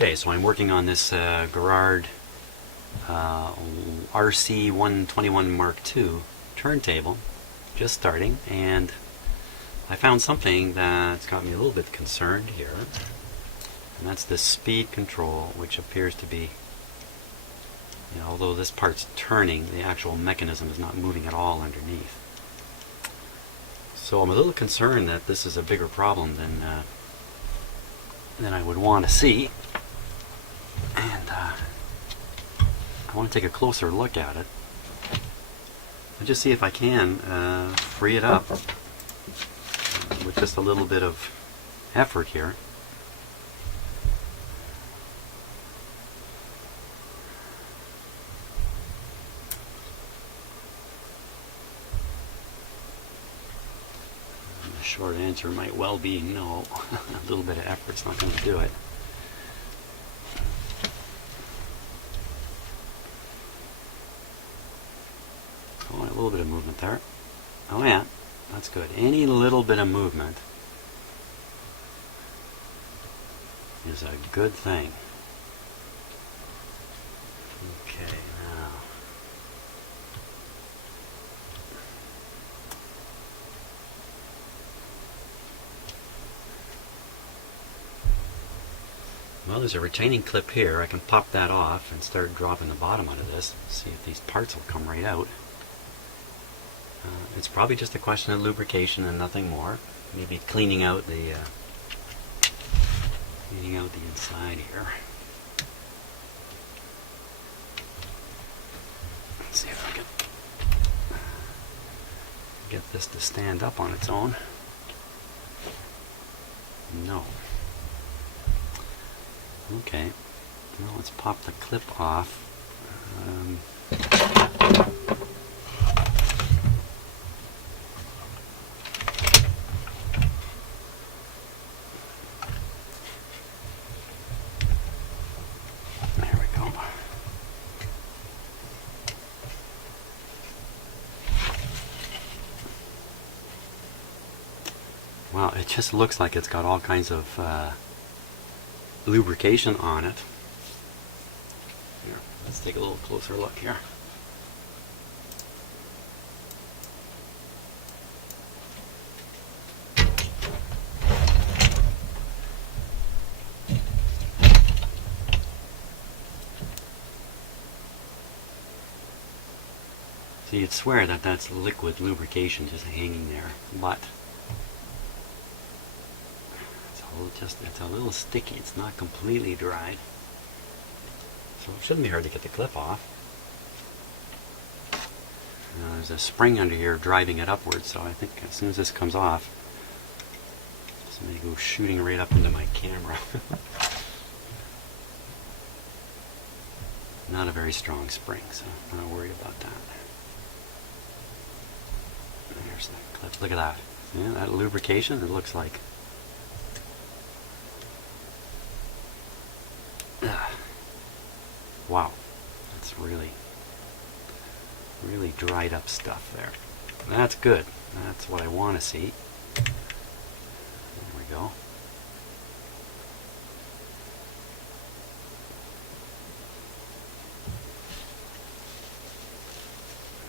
Okay, so I'm working on this Garrard RC121 MKII turntable, just starting, and I found something that's got me a little bit concerned here, and that's the speed control, which appears to be, although this part's turning, the actual mechanism is not moving at all underneath. So I'm a little concerned that this is a bigger problem than I would want to see, and I want to take a closer look at it and just see if I can free it up with just a little bit of effort here. The short answer might well be no. A little bit of effort's not going to do it. Oh, a little bit of movement there. Oh yeah, that's good. Any little bit of movement is a good thing. Okay, now. Well, there's a retaining clip here. I can pop that off and start dropping the bottom out of this. See if these parts will come right out. It's probably just a question of lubrication and nothing more. Maybe cleaning out the inside here. Let's see if I can get this to stand up on its own. No. Okay. Well, let's pop the clip off. Wow, it just looks like it's got all kinds of lubrication on it. Here, let's take a little closer look here. So you'd swear that that's liquid lubrication just hanging there, but it's a little sticky. It's not completely dried, so it shouldn't be hard to get the clip off. There's a spring under here driving it upwards, so I think as soon as this comes off, this may go shooting right up into my camera. Not a very strong spring, so I'm not worried about that. There's the clip. Look at that. Yeah, that lubrication, it looks like. Wow, that's really dried up stuff there. That's good. That's what I want to see. There we go.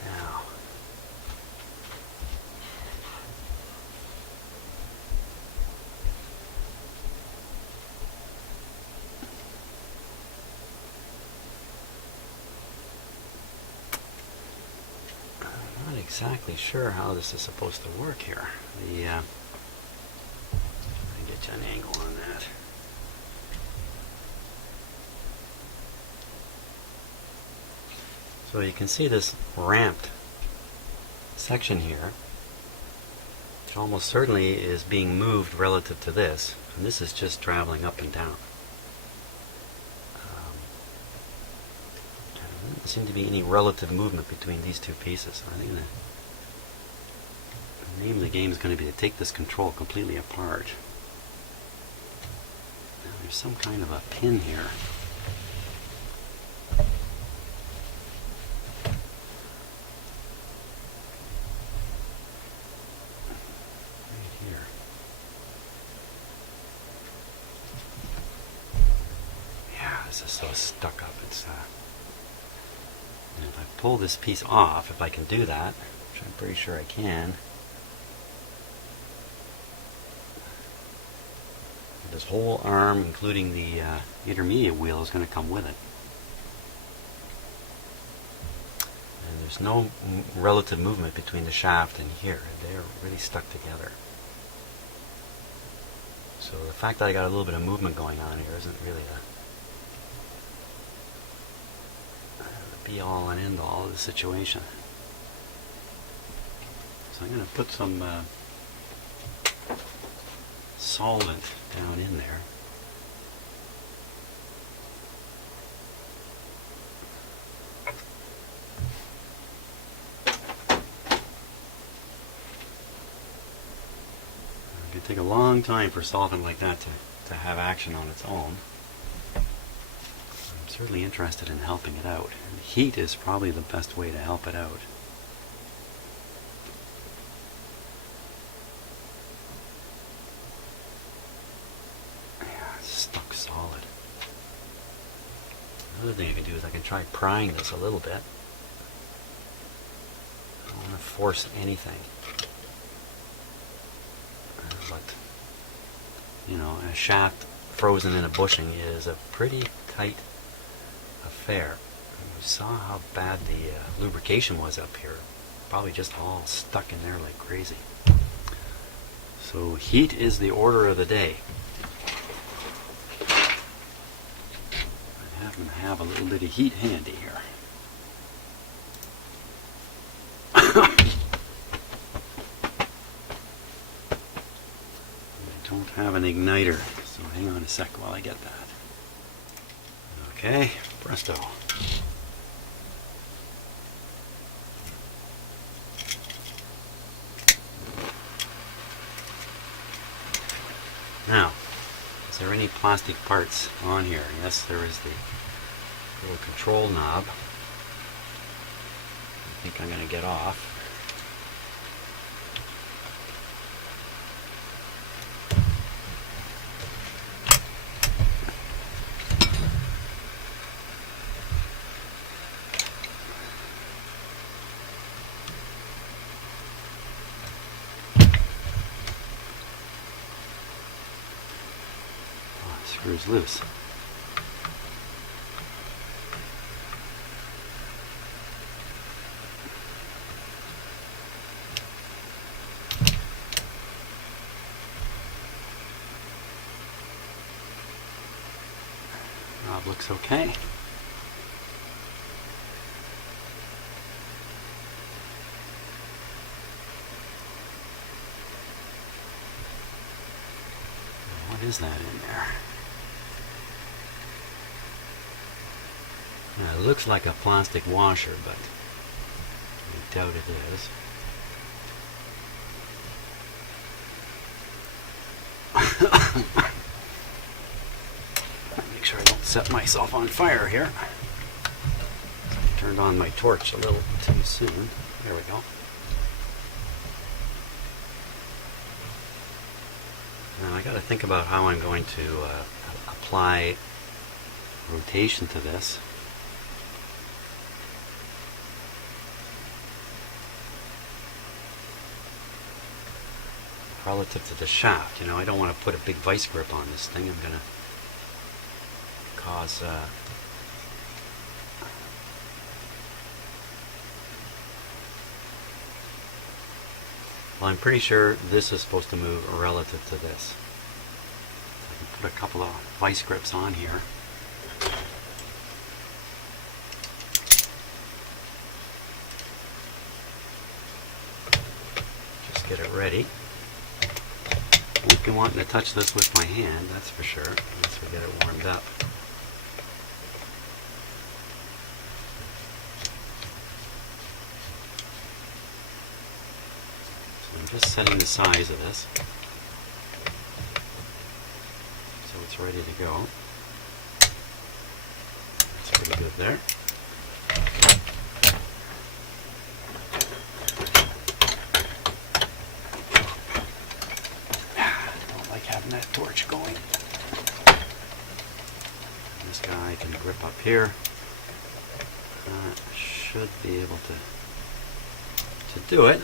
Now, exactly sure how this is supposed to work here. Let me get you an angle on that. So you can see this ramped section here. It almost certainly is being moved relative to this, and this is just traveling up and down. There doesn't seem to be any relative movement between these two pieces. I think the name of the game is going to be to take this control completely apart. Now there's some kind of a pin here. this is so stuck up. It's and if I pull this piece off, if I can do that, which I'm pretty sure I can, this whole arm, including the intermediate wheel, is going to come with it. And there's no relative movement between the shaft and here. They're really stuck together. So the fact that I got a little bit of movement going on here isn't really the be-all and end-all of the situation. So I'm going to put some solvent down in there. It could take a long time for solvent like that to have action on its own. I'm certainly interested in helping it out. And heat is probably the best way to help it out. Stuck solid. Another thing I can do is I can try prying this a little bit. I don't want to force anything. But, you know, a shaft frozen in a bushing is a pretty tight affair. And we saw how bad the lubrication was up here. Probably just all stuck in there like crazy. So heat is the order of the day. I happen to have a little bit of heat handy here. I don't have an igniter, so hang on a sec while I get that. Okay, presto. Now, is there any plastic parts on here? Yes, there is the little control knob. I think I'm going to get off. Screws loose. Knob looks okay. What is that in there? It looks like a plastic washer, but I doubt it is. Make sure I don't set myself on fire here. I turned on my torch a little too soon. There we go. Now I got to think about how I'm going to apply rotation to this. Relative to the shaft, you know, I don't want to put a big vice grip on this thing. I'm going to cause well, I'm pretty sure this is supposed to move relative to this. I can put a couple of vice grips on here. Just get it ready. Won't be wanting to touch this with my hand, that's for sure, once we get it warmed up. So I'm just setting the size of this so it's ready to go. That's pretty good there. Having that torch going. This guy I can grip up here. Should be able to do it.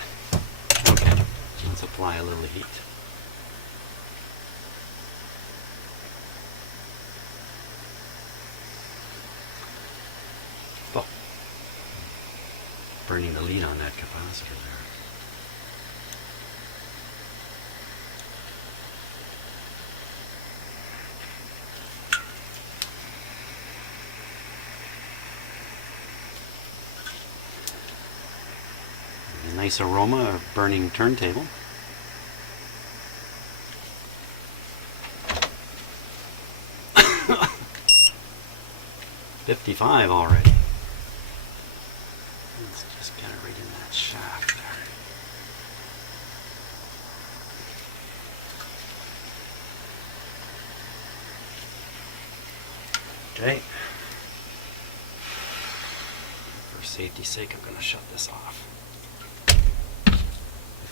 Okay, let's apply a little heat. Oh, burning the lead on that capacitor there. Nice aroma of burning turntable. $55 already. Let's just get it right in that shaft there. Okay. For safety's sake, I'm going to shut this off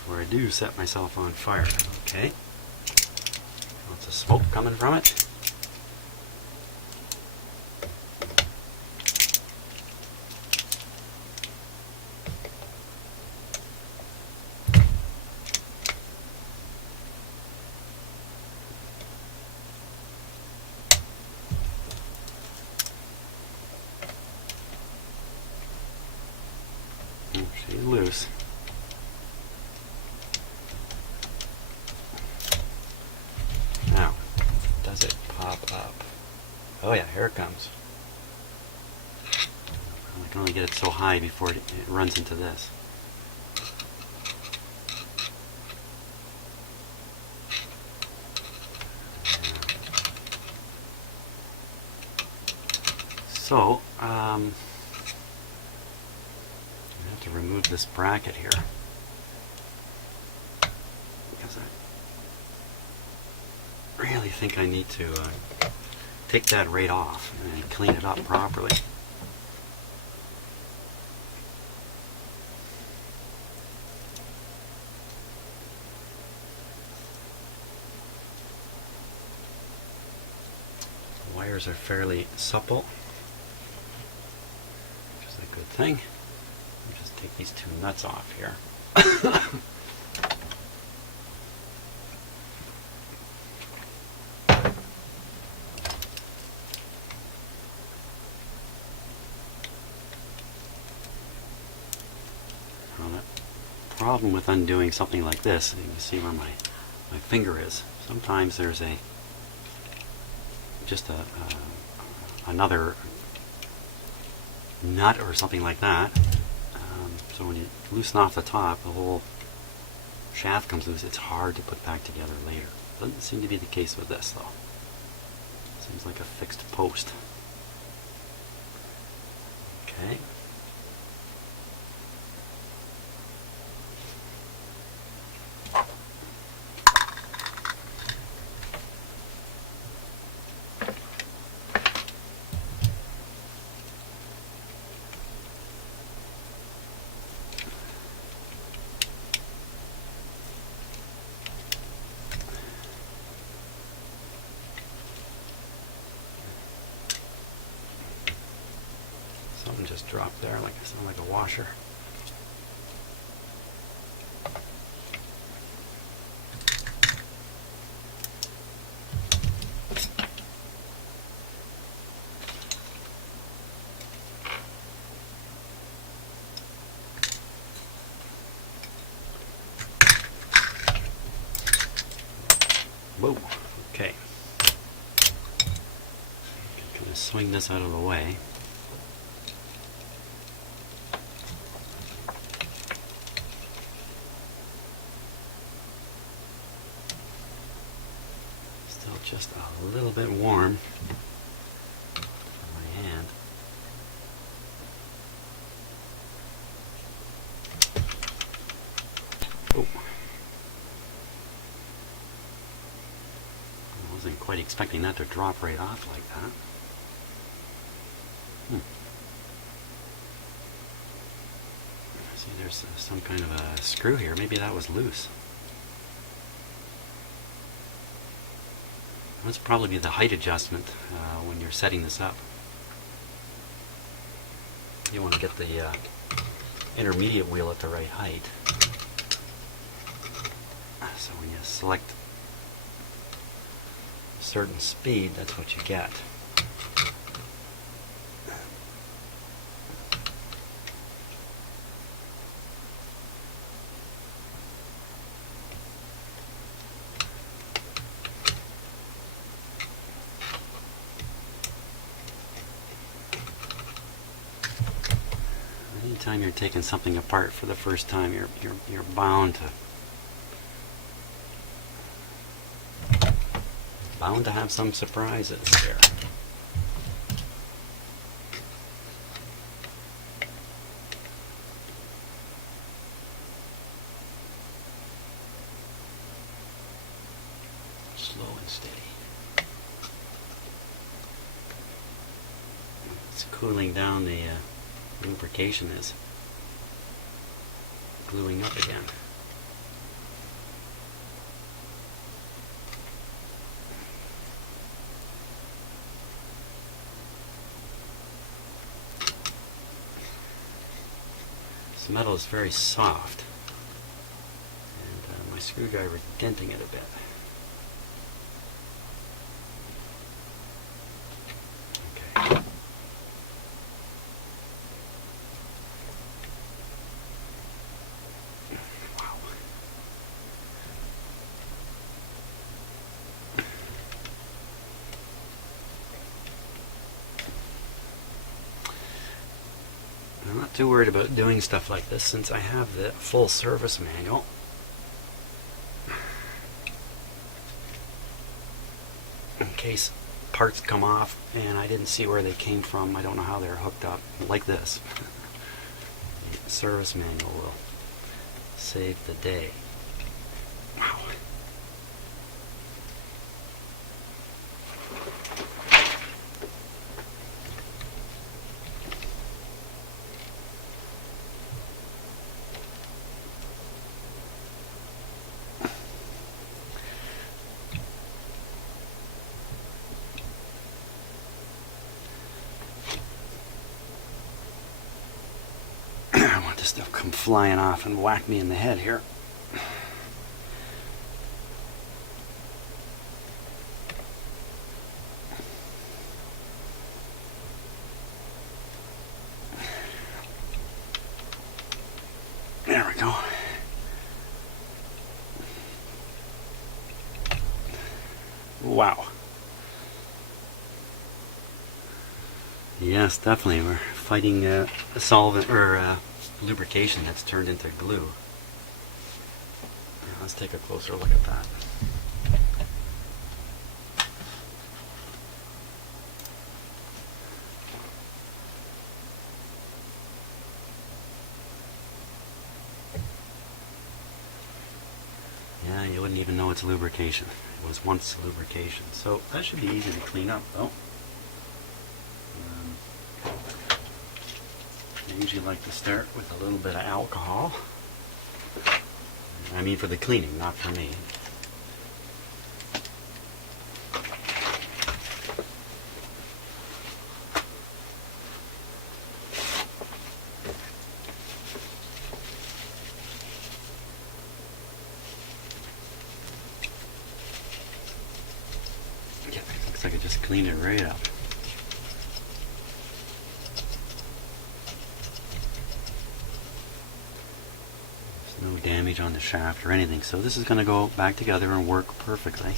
before I do set myself on fire. Okay. Lots of smoke coming from it. She's loose. Now, does it pop up? Oh yeah, here it comes. I can only get it so high before it runs into this. So, I have to remove this bracket here because I really think I need to take that right off and clean it up properly. The wires are fairly supple, which is a good thing. Let me just take these two nuts off here. The problem with undoing something like this, you can see where my finger is. Sometimes there's another nut or something like that. So when you loosen off the top, the whole shaft comes loose. It's hard to put back together later. Doesn't seem to be the case with this though. Seems like a fixed post. Okay. Something just dropped there, like it sounded like a washer. Whoa, okay. Kind of swing this out of the way. Still just a little bit warm on my hand. Oh. I wasn't quite expecting that to drop right off like that. See, there's some kind of a screw here. Maybe that was loose. That's probably be the height adjustment when you're setting this up. You want to get the intermediate wheel at the right height. So when you select a certain speed, that's what you get. Anytime you're taking something apart for the first time, you're bound to have some surprises there. Slow and steady. It's cooling down. The lubrication is gluing up again. This metal is very soft, and my screwdriver is denting it a bit. Okay. Wow. I'm not too worried about doing stuff like this since I have the full service manual. In case parts come off and I didn't see where they came from, I don't know how they're hooked up, like this. The service manual will save the day. Wow. This stuff come flying off and whack me in the head here. There we go. Wow. Yes, definitely. We're fighting a solvent or lubrication that's turned into glue. Now let's take a closer look at that. Yeah, you wouldn't even know it's lubrication. It was once lubrication. So that should be easy to clean up though. I usually like to start with a little bit of alcohol. I mean for the cleaning, not for me. Yeah, looks like I just cleaned it right up. No damage on the shaft or anything, so this is going to go back together and work perfectly.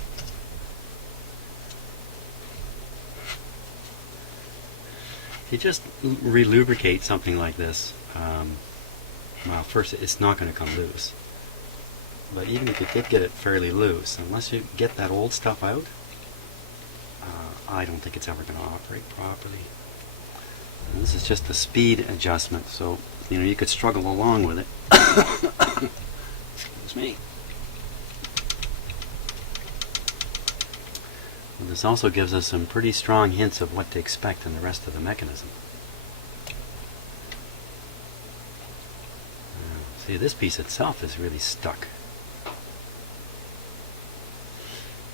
If you just re-lubricate something like this, well, first it's not going to come loose, but even if you did get it fairly loose, unless you get that old stuff out, I don't think it's ever going to operate properly. And this is just a speed adjustment, so you could struggle along with it. Excuse me. And this also gives us some pretty strong hints of what to expect in the rest of the mechanism. See, this piece itself is really stuck.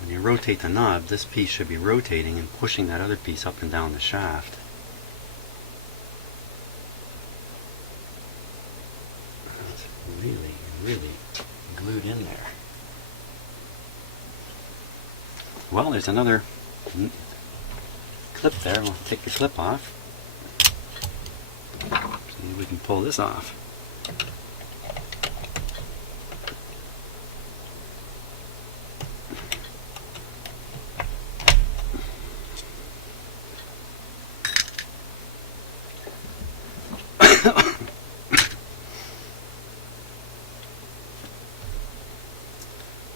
When you rotate the knob, this piece should be rotating and pushing that other piece up and down the shaft. really glued in there. Well, there's another clip there. We'll take the clip off. See if we can pull this off.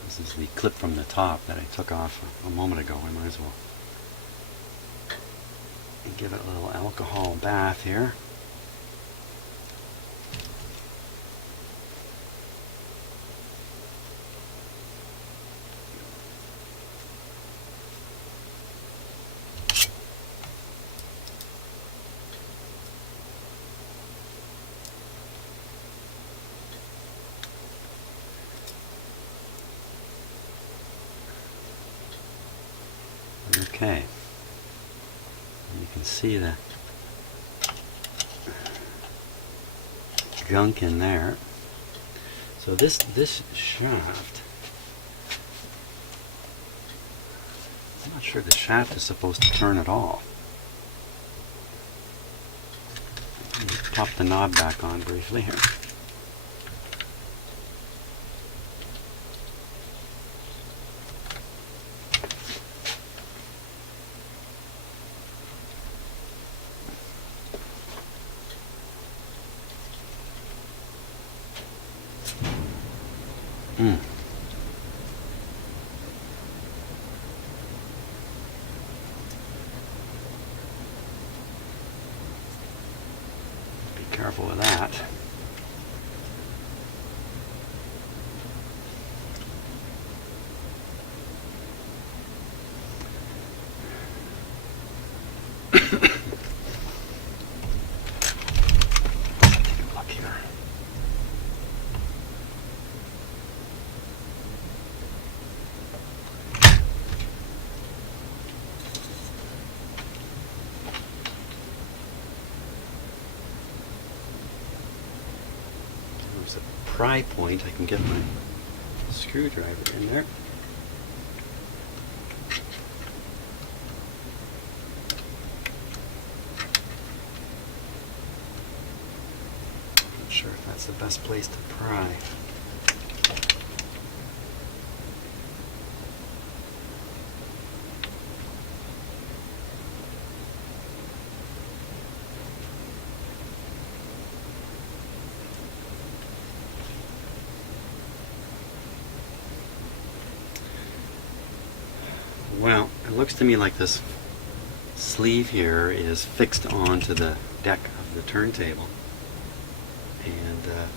This is the clip from the top that I took off a moment ago. I might as well give it a little alcohol bath here. Okay, and you can see the gunk in there. So this shaft, I'm not sure the shaft is supposed to turn at all. Let me pop the knob back on briefly here. Be careful with that. Take a look here. There's a pry point. I can get my screwdriver in there. Not sure if that's the best place to pry. Well, it looks to me like this sleeve here is fixed onto the deck of the turntable, and the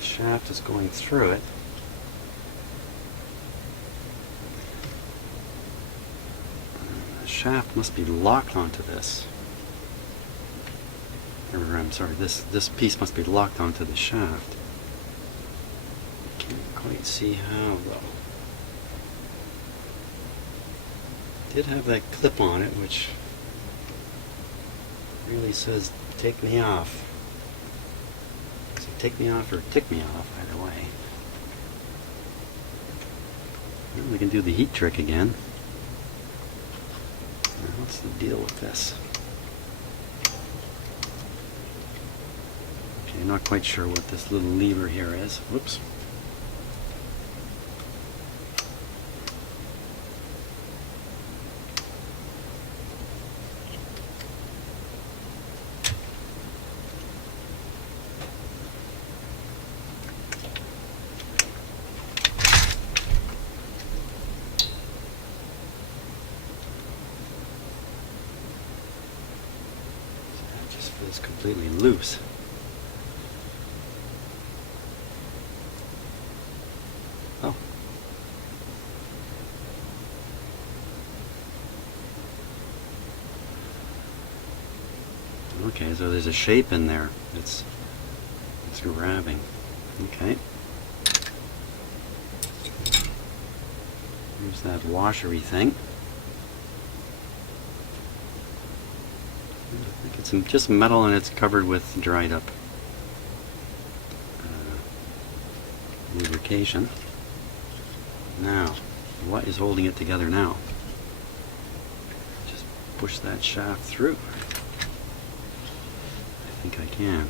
shaft is going through it. The shaft must be locked onto this. Or, I'm sorry, this piece must be locked onto the shaft. Can't quite see how though. Did have that clip on it, which really says "take me off." So take me off or tick me off, either way. Well, we can do the heat trick again. Now, what's the deal with this? Okay, not quite sure what this little lever here is. Whoops. Feels completely loose. Oh. Okay, so there's a shape in there. It's grabbing. Okay. Here's that washery thing. I think it's just metal and it's covered with dried up lubrication. Now, what is holding it together now? Just push that shaft through. I think I can.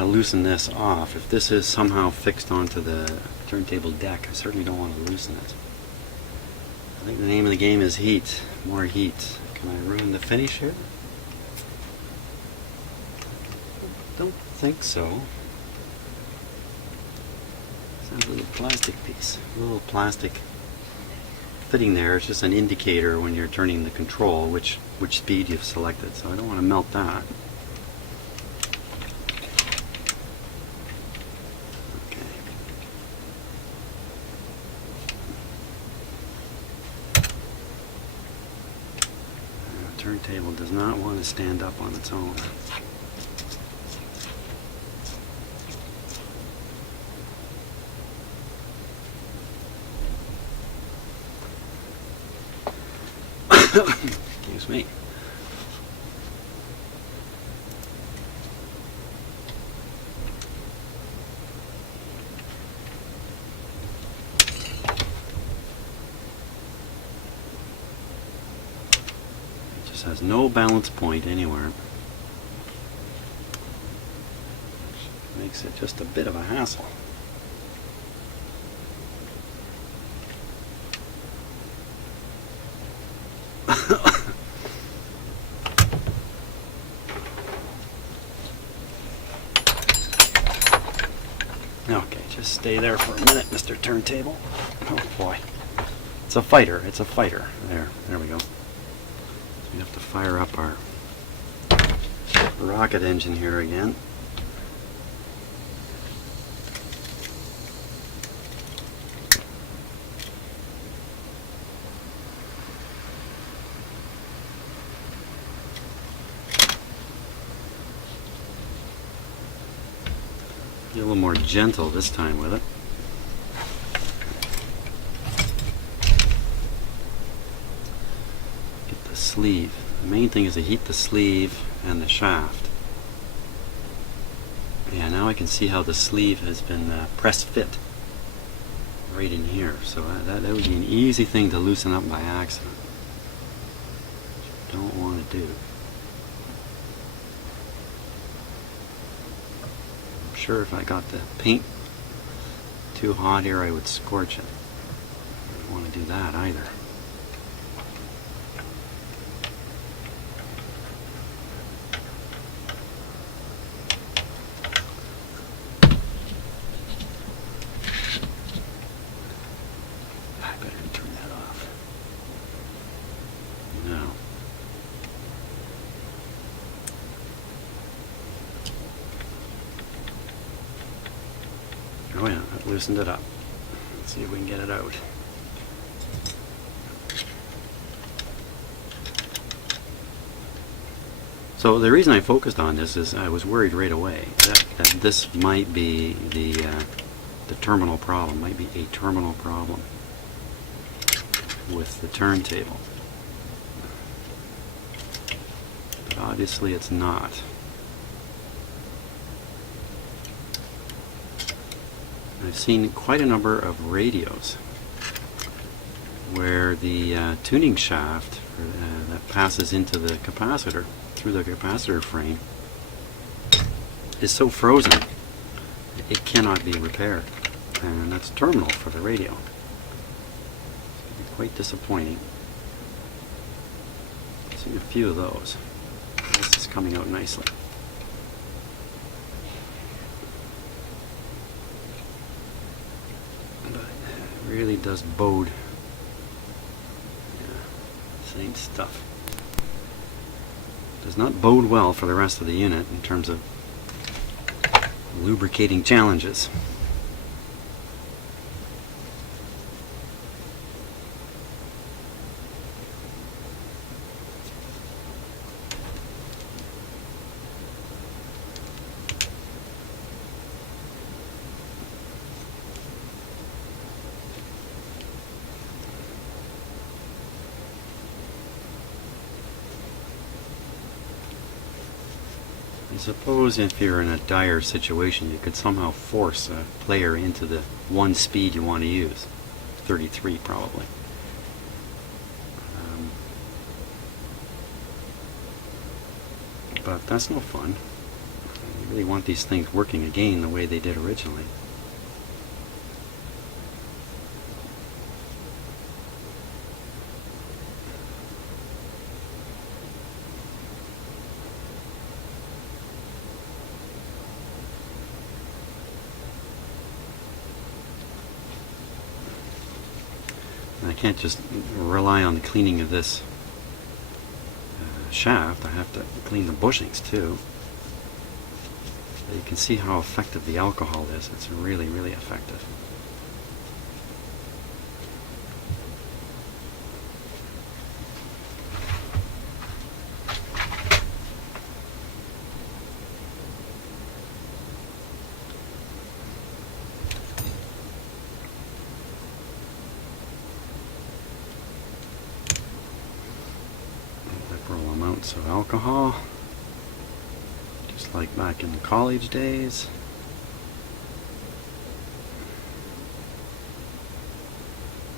Loosen this off. If this is somehow fixed onto the turntable deck, I certainly don't want to loosen it. I think the name of the game is heat. More heat. Can I ruin the finish here? Don't think so. It's a little plastic piece. A little plastic fitting there. It's just an indicator when you're turning the control which speed you've selected. So I don't want to melt that. Turntable does not want to stand up on its own. Excuse me. Has no balance point anywhere. Makes it just a bit of a hassle. Okay, just stay there for a minute, Mr. Turntable. Oh boy. It's a fighter. It's a fighter. There we go. We have to fire up our rocket engine here again. Be a little more gentle this time with it. Sleeve. The main thing is to heat the sleeve and the shaft. Yeah, now I can see how the sleeve has been press fit right in here. So that would be an easy thing to loosen up by accident. Don't want to do. I'm sure if I got the paint too hot here, I would scorch it. I don't want to do that either. Oh yeah, I've loosened it up. Let's see if we can get it out. So the reason I focused on this is I was worried right away that this might be the terminal problem, might be a terminal problem with the turntable. But obviously it's not. I've seen quite a number of radios where the tuning shaft that passes into the capacitor, through the capacitor frame, is so frozen it cannot be repaired. And that's terminal for the radio. It's quite disappointing. I've seen a few of those. This is coming out nicely. Really does bode. Yeah, same stuff. Does not bode well for the rest of the unit in terms of lubricating challenges. I suppose if you're in a dire situation, you could somehow force a player into the one speed you want to use. 33 probably. But that's no fun. You really want these things working again the way they did originally. I can't just rely on the cleaning of this shaft. I have to clean the bushings too. But you can see how effective the alcohol is. It's really, really effective. Liberal amounts of alcohol, just like back in the college days.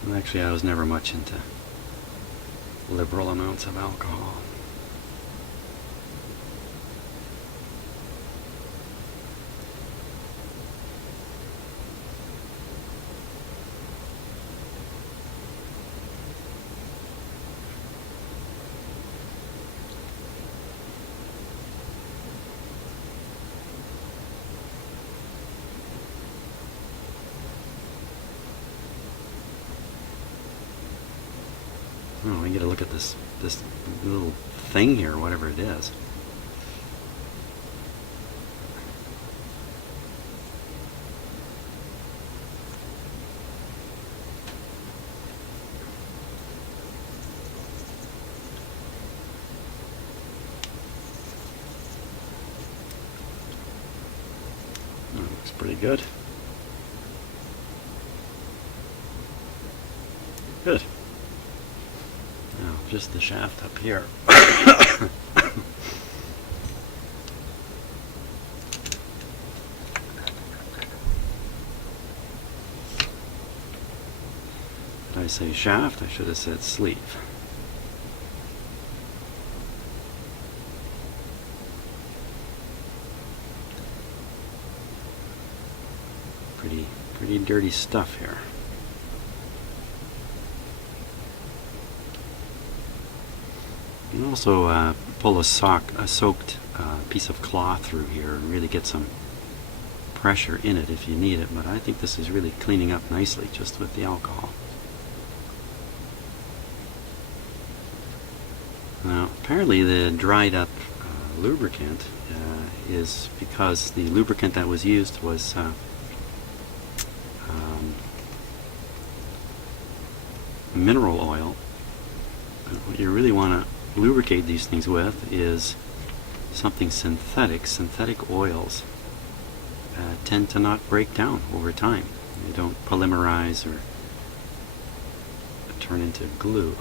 And actually, I was never much into liberal amounts of alcohol. Oh, I get to look at this little thing here, whatever it is. Oh, looks pretty good. Good. Now, just the shaft up here. Did I say shaft? I should have said sleeve. Pretty dirty stuff here. You can also pull a soaked piece of cloth through here and really get some pressure in it if you need it, but I think this is really cleaning up nicely just with the alcohol. Now, apparently the dried up lubricant is because the lubricant that was used was mineral oil. What you really want to lubricate these things with is something synthetic. Synthetic oils tend to not break down over time. They don't polymerize or turn into glue.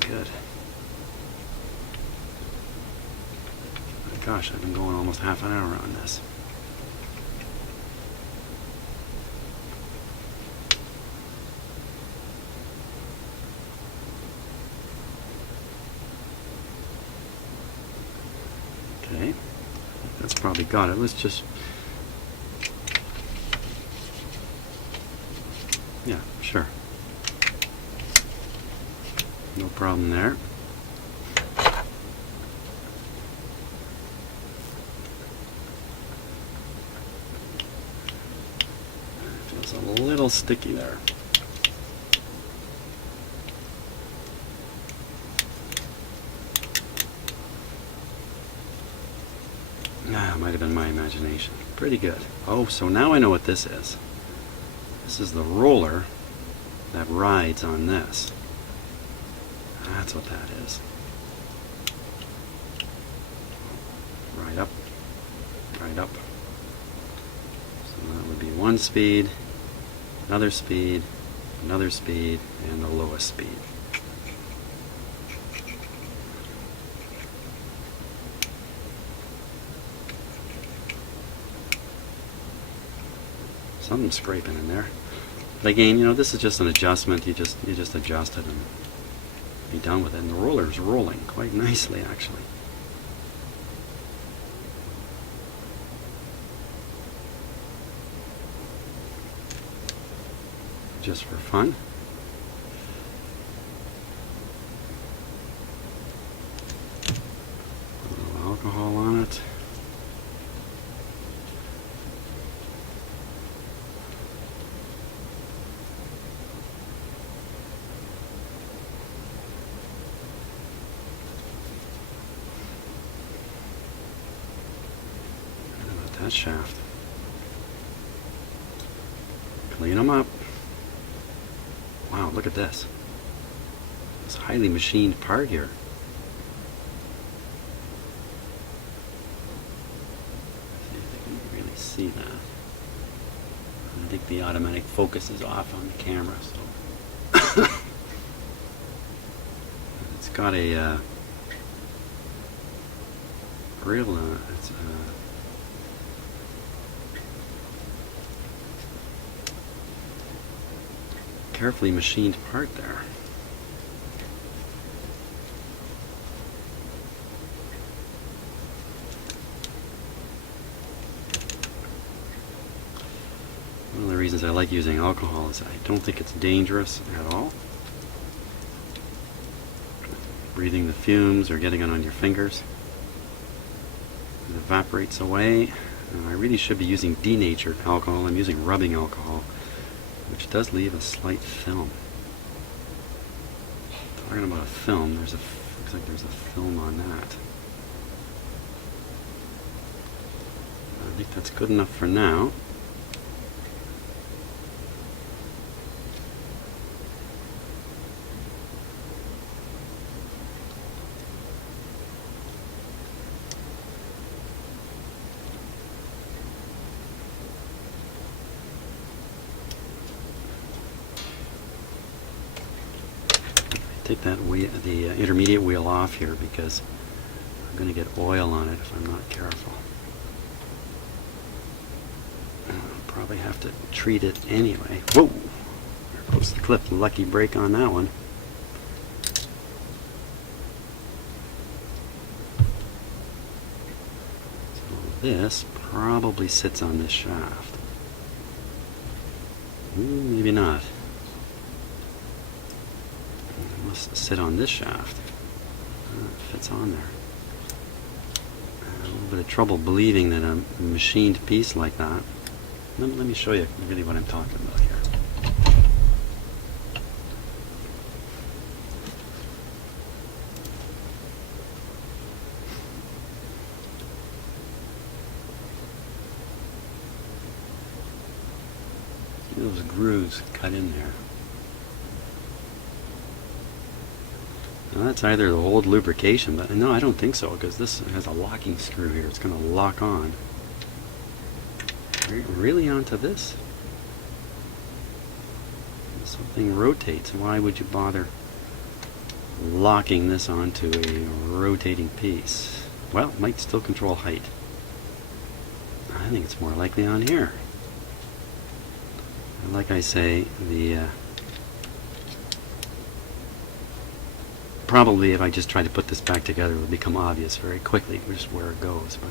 Good. Gosh, I've been going almost half an hour on this. Okay, that's probably got it. Let's just... Yeah, sure. No problem there. Feels a little sticky there. Nah, might have been my imagination. Pretty good. Oh, so now I know what this is. This is the roller that rides on this. That's what that is. Right up right up. So that would be one speed, another speed, another speed, and the lowest speed. Something's scraping in there. But again, you know, this is just an adjustment. You just adjust it and be done with it. And the roller's rolling quite nicely, actually. Just for fun. A little alcohol on it. That shaft. Clean them up. Wow, look at this. This highly machined part here. See if I can really see that. I think the automatic focus is off on the camera, so it's got a real it's carefully machined part there. One of the reasons I like using alcohol is I don't think it's dangerous at all. Breathing the fumes or getting it on your fingers. It evaporates away. I really should be using denatured alcohol. I'm using rubbing alcohol, which does leave a slight film. Talking about a film, looks like there's a film on that. I think that's good enough for now. Take that the intermediate wheel off here because I'm going to get oil on it if I'm not careful. I'll probably have to treat it anyway. Whoa! There goes the clip. Lucky break on that one. So this probably sits on this shaft. Maybe not. Sit on this shaft. It fits on there. A little bit of trouble believing that a machined piece like that. Let me show you really what I'm talking about here. See those grooves cut in there. Now that's either the old lubrication, but no, I don't think so, because this has a locking screw here. It's going to lock on. Really onto this? Something rotates. Why would you bother locking this onto a rotating piece? Well, it might still control height. I think it's more likely on here. And like I say, the probably if I just try to put this back together, it will become obvious very quickly just where it goes. But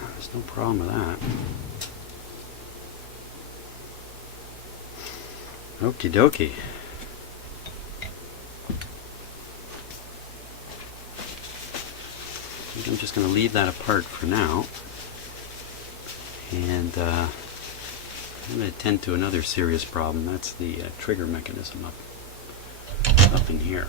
there's no problem with that. Okie dokie. I think I'm just going to leave that apart for now. And I'm going to attend to another serious problem. That's the trigger mechanism up in here.